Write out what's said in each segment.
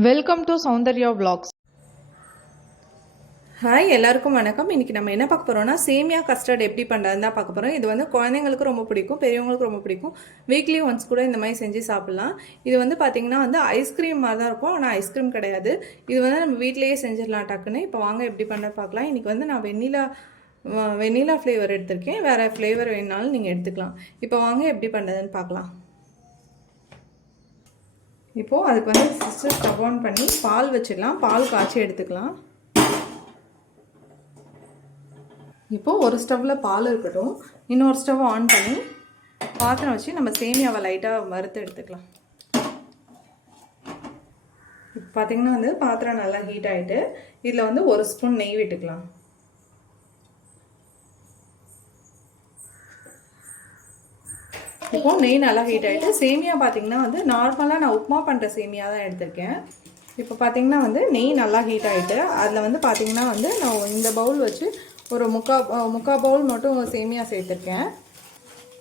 Welcome to Soundarya vlogs. Hi எல்லாருக்கும் வணக்கம். இன்னைக்கு நம்ம என்ன பார்க்க போறோம்னா சேமியா கஸ்டர்ட் எப்படி பண்ணுறதுன்னு தான் பார்க்க போகிறோம் இது வந்து குழந்தைங்களுக்கு ரொம்ப பிடிக்கும் பெரியவங்களுக்கு ரொம்ப பிடிக்கும். வீக்லி ஒன்ஸ் கூட இந்த மாதிரி செஞ்சு சாப்பிட்லாம். இது வந்து பார்த்தீங்கன்னா வந்து ஐஸ்கிரீம் மாதிரி தான் இருக்கும். ஆனால் ஐஸ்கிரீம் கிடையாது. இது வந்து நம்ம வீட்டிலேயே செஞ்சிடலாம் டக்குன்னு. இப்போ வாங்க எப்படி பண்ண பார்க்கலாம். இன்னைக்கு வந்து நான் வெண்ணிலா வெண்ணிலா ஃப்ளேவர் எடுத்திருக்கேன். வேறு ஃப்ளேவர் வேணாலும் நீங்கள் எடுத்துக்கலாம். இப்போ வாங்க எப்படி பண்ணுறதுன்னு பார்க்கலாம். இப்போது அதுக்கு வந்து சிஸ்டர் ஸ்டவ் ஆன் பண்ணி பால் வச்சிடலாம். பால் காய்ச்சி எடுத்துக்கலாம். இப்போது ஒரு ஸ்டவ்வில் பால் இருக்கட்டும். இன்னொரு ஸ்டவ் ஆன் பண்ணி பாத்திரம் வச்சு நம்ம சேமியாவை லைட்டாக வறுத்து எடுத்துக்கலாம். இப்போ பார்த்திங்கன்னா வந்து பாத்திரம் நல்லா ஹீட் ஆகிட்டு இதில் வந்து ஒரு ஸ்பூன் நெய் விட்டுக்கலாம். இப்போ நெய் நல்லா ஹீட் ஆகிட்டு சேமியா பார்த்தீங்கன்னா வந்து நார்மலாக நான் உப்புமா பண்ணுற சேமியா தான் எடுத்திருக்கேன். இப்போ பார்த்தீங்கன்னா வந்து நெய் நல்லா ஹீட் ஆகிட்டு அதில் வந்து பார்த்தீங்கன்னா வந்து நான் இந்த பவுல் வச்சு ஒரு முக்கா முக்கா பவுல் மட்டும் சேமியா சேர்த்துருக்கேன்.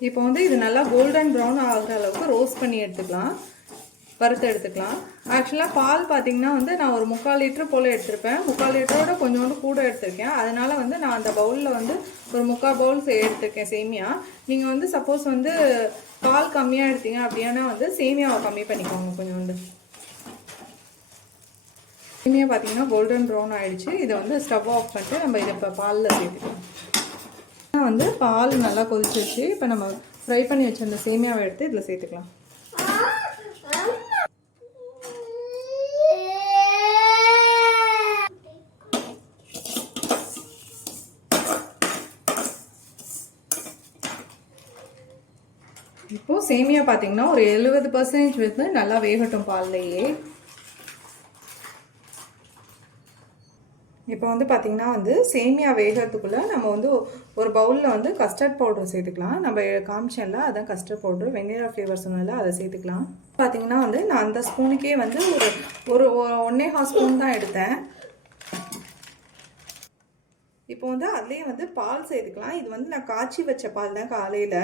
இப்போ வந்து இது நல்லா கோல்டன் ப்ரௌன் ஆகிற அளவுக்கு ரோஸ்ட் பண்ணி எடுத்துக்கலாம். வறுத்து எடுத்துக்கலாம். ஆக்சுவலாக பால் பார்த்தீங்கன்னா வந்து நான் ஒரு முக்கால் லிட்டர் போல் எடுத்திருப்பேன். முக்கால் லிட்டரோட கொஞ்சோண்டு கூட எடுத்திருக்கேன். அதனால் வந்து நான் அந்த பவுலில் வந்து ஒரு முக்கால் பவுல் எடுத்திருக்கேன் சேமியா. நீங்கள் வந்து சப்போஸ் வந்து பால் கம்மியாக எடுத்தீங்க அப்படின்னா வந்து சேமியாவை கம்மி பண்ணிக்கோங்க கொஞ்சோண்டு. சேமியா பார்த்தீங்கன்னா கோல்டன் ப்ரௌன் ஆகிடுச்சு இதை வந்து ஸ்டவ் ஆஃப் பண்ணிட்டு நம்ம இதை இப்போ பாலில் சேர்த்துக்கலாம். வந்து பால் நல்லா கொதிச்சிருச்சு. இப்போ நம்ம ஃப்ரை பண்ணி வச்சிருந்த சேமியாவை எடுத்து இதில் சேர்த்துக்கலாம் இப்போது சேமியா பார்த்தீங்கன்னா ஒரு எழுபது பர்சன்டேஜ் வந்து நல்லா வேகட்டும் பால்லையே. இப்போ வந்து பார்த்திங்கன்னா வந்து சேமியா வேகிறதுக்குள்ளே நம்ம வந்து ஒரு பவுலில் வந்து கஸ்டர்ட் பவுடர் சேர்த்துக்கலாம். நம்ம காமிச்சேன்ல அதான் கஸ்டர்ட் பவுடர் வெண்ணிலா ஃப்ளேவர் சொன்னதில்ல அதை சேர்த்துக்கலாம். பார்த்திங்கன்னா வந்து நான் அந்த ஸ்பூனுக்கே வந்து ஒரு ஒரு ஒன்னே ஹாஃப் ஸ்பூன் தான் எடுத்தேன். இப்போ வந்து அதுலேயே வந்து பால் சேர்த்துக்கலாம். இது வந்து நான் காய்ச்சி வச்ச பால் தான் காலையில்.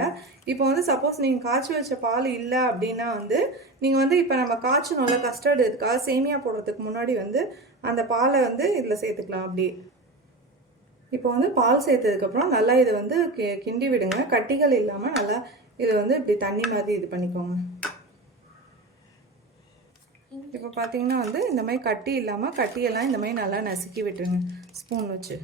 இப்போ வந்து சப்போஸ் நீங்கள் காய்ச்சி வச்ச பால் இல்லை அப்படின்னா வந்து நீங்கள் வந்து இப்போ நம்ம காய்ச்சணும்ல கஸ்டர்டு இதுக்காக சேமியா போடுறதுக்கு முன்னாடி வந்து அந்த பாலை வந்து இதில் சேர்த்துக்கலாம் அப்படி. இப்போ வந்து பால் சேர்த்ததுக்கப்புறம் நல்லா இதை வந்து கி கிண்டி விடுங்க. கட்டிகள் இல்லாமல் நல்லா இதை வந்து இப்படி தண்ணி மாதிரி இது பண்ணிக்கோங்க. இப்போ பார்த்தீங்கன்னா வந்து இந்த மாதிரி கட்டி இல்லாமல் கட்டியெல்லாம் இந்த மாதிரி நல்லா நசுக்கி விட்டுருங்க. ஸ்பூன் வச்சு.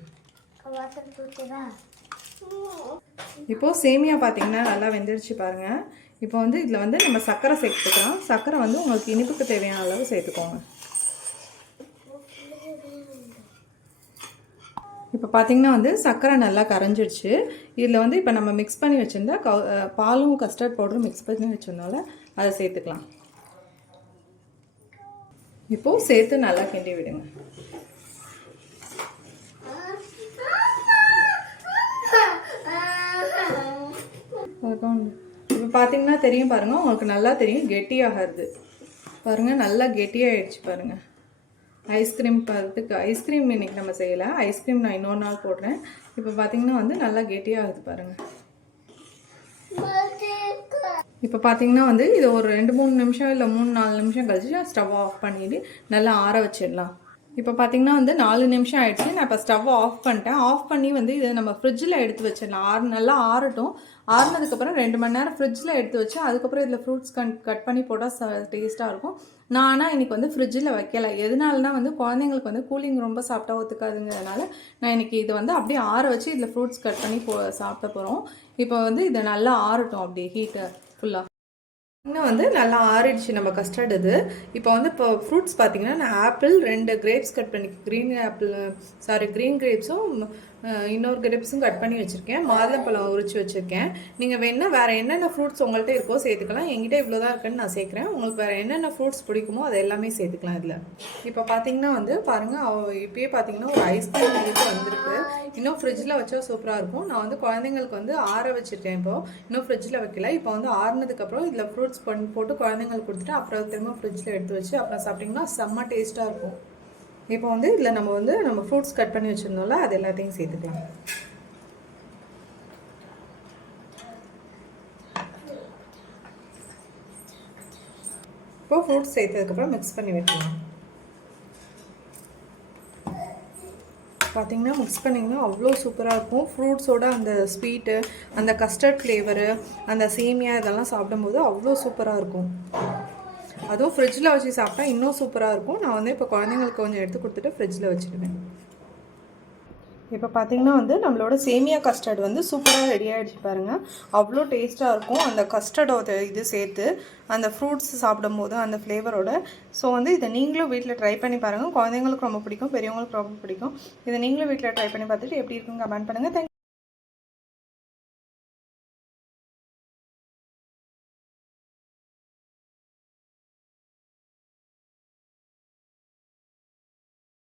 இப்போது சேமியா பார்த்தீங்கன்னா நல்லா வெந்துருச்சு பாருங்கள் இப்போ வந்து இதில் வந்து நம்ம சர்க்கரை சேர்த்துக்கலாம். சர்க்கரை வந்து உங்களுக்கு இனிப்புக்கு தேவையான அளவு சேர்த்துக்கோங்க. இப்போ பார்த்தீங்கன்னா வந்து சர்க்கரை நல்லா கரைஞ்சிடுச்சு இதில் வந்து இப்போ நம்ம மிக்ஸ் பண்ணி வச்சுருந்தா கவு பாலும் கஸ்டர்ட் பவுடரும் மிக்ஸ் பண்ணி வச்சுருந்தால அதை சேர்த்துக்கலாம். இப்போது சேர்த்து நல்லா கிண்டி விடுங்க. அதுக்கும் இப்போ பார்த்தீங்கன்னா தெரியும் பாருங்கள் உங்களுக்கு நல்லா தெரியும். கெட்டியாகிறது. பாருங்கள் நல்லா கெட்டியாகிடுச்சு பாருங்கள் ஐஸ்கிரீம் பார்த்துக்கு ஐஸ்கிரீம் இன்னைக்கு நம்ம செய்யலை. ஐஸ்கிரீம் நான் இன்னொரு நாள் போடுறேன். இப்போ பார்த்தீங்கன்னா வந்து நல்லா கெட்டியாகுது பாருங்கள் இப்போ பார்த்தீங்கன்னா வந்து இது ஒரு ரெண்டு மூணு நிமிஷம் இல்லை மூணு நாலு நிமிஷம் கழிச்சு ஸ்டவ் ஆஃப் பண்ணிவிட்டு நல்லா ஆற வச்சிடலாம். இப்போ பார்த்தீங்கன்னா வந்து நாலு நிமிஷம் ஆயிடுச்சு. நான் இப்போ ஸ்டவ் ஆஃப் பண்ணிட்டேன். ஆஃப் பண்ணி வந்து இதை நம்ம ஃப்ரிட்ஜில் எடுத்து வச்சிடலாம். ஆறு நல்லா ஆறட்டும். ஆறுனதுக்கப்புறம் ரெண்டு மணி நேரம் ஃப்ரிட்ஜில் எடுத்து வச்சு அதுக்கப்புறம் இதில் ஃப்ரூட்ஸ் கட் கட் பண்ணி போட்டால் ச டேஸ்ட்டாக இருக்கும். நான் ஆனால் இன்றைக்கி வந்து ஃப்ரிட்ஜில் வைக்கல. எதனாலனா வந்து குழந்தைங்களுக்கு வந்து கூலிங் ரொம்ப சாப்பிட்டா ஒத்துக்காதுங்கிறதுனால நான் இன்றைக்கி இதை வந்து அப்படியே ஆற வச்சு இதில் ஃப்ரூட்ஸ் கட் பண்ணி போ சாப்பிட போகிறோம் இப்போ வந்து இதை நல்லா ஆறட்டும் அப்படியே ஹீட்டை ஃபுல்லாக இன்னும் வந்து நல்லா ஆறிடுச்சு நம்ம கஸ்டர்ட் இது. இப்போ வந்து இப்போ ஃப்ரூட்ஸ் பார்த்தீங்கன்னா நான் ஆப்பிள் ரெண்டு கிரேப்ஸ் கட் பண்ணி க்ரீன் ஆப்பிள் சாரி க்ரீன் கிரேப்ஸும் இன்னொரு கிரேப்ஸும் கட் பண்ணி வச்சுருக்கேன். மாதுளம்பழம் உரிச்சு வச்சுருக்கேன். நீங்கள் வேணா வேறு என்னென்ன ஃப்ரூட்ஸ் உங்கள்கிட்ட இருக்கோ சேர்த்துக்கலாம். எங்கிட்ட இவ்வளோ தான் இருக்குன்னு நான் சேர்க்குறேன். உங்களுக்கு வேறு என்னென்ன ஃப்ரூட்ஸ் பிடிக்குமோ அது எல்லாமே சேர்த்துக்கலாம் இதில். இப்போ பார்த்தீங்கன்னா வந்து பாருங்கள் இப்போயே பார்த்தீங்கன்னா ஒரு ஐஸ்கிரீம் எடுத்து வந்திருக்கு. இன்னும் ஃப்ரிட்ஜில் வச்சா சூப்பராக இருக்கும். நான் வந்து குழந்தைங்களுக்கு வந்து ஆற வச்சுருக்கேன் இப்போ. இன்னும் ஃப்ரிட்ஜில் வைக்கல. இப்போ வந்து ஆறுனதுக்கப்புறம் இதில் ஃப்ரூட்ஸ் பண்ணி போட்டு குழந்தைங்களுக்கு கொடுத்துட்டு அப்புறம் திரும்ப ஃப்ரிட்ஜில் எடுத்து வச்சு அப்புறம் சாப்பிட்டிங்கன்னா செம்ம டேஸ்ட்டாக இருக்கும். இப்போ வந்து இதில் நம்ம வந்து நம்ம ஃப்ரூட்ஸ் கட் பண்ணி வச்சுருந்தோம்ல அது எல்லாத்தையும் சேர்த்துக்கலாம். இப்போ ஃப்ரூட்ஸ் சேர்த்ததுக்கப்புறம் மிக்ஸ் பண்ணி வைக்கலாம். பார்த்தீங்கன்னா மிக்ஸ் பண்ணிங்கன்னா அவ்வளோ சூப்பராக இருக்கும். ஃப்ரூட்ஸோட அந்த ஸ்வீட்டு அந்த கஸ்டர்ட் ஃப்ளேவரு அந்த சேமியா இதெல்லாம் சாப்பிடும்போது அவ்வளோ சூப்பராக இருக்கும். அதுவும் ஃப்ரிட்ஜில் வச்சு சாப்பிட்டா இன்னும் சூப்பராக இருக்கும். நான் வந்து இப்போ குழந்தைங்களுக்கு கொஞ்சம் எடுத்து கொடுத்துட்டு ஃப்ரிட்ஜில் வச்சுடுவேன். இப்போ பார்த்தீங்கன்னா வந்து நம்மளோட சேமியா கஸ்டர்ட் வந்து சூப்பராக ரெடி ஆகிடுச்சு பாருங்கள் அவ்வளோ டேஸ்ட்டாக இருக்கும். அந்த கஸ்டர்டோட இது சேர்த்து அந்த ஃப்ரூட்ஸ் சாப்பிடும் போது அந்த ஃப்ளேவரோட ஸோ வந்து இதை நீங்களும் வீட்டில் ட்ரை பண்ணி பாருங்கள் குழந்தைங்களுக்கு ரொம்ப பிடிக்கும் பெரியவங்களுக்கு ரொம்ப பிடிக்கும். இதை நீங்களும் வீட்டில் ட்ரை பண்ணி பார்த்துட்டு எப்படி இருக்குன்னு கமெண்ட் பண்ணுங்கள் தேங்க்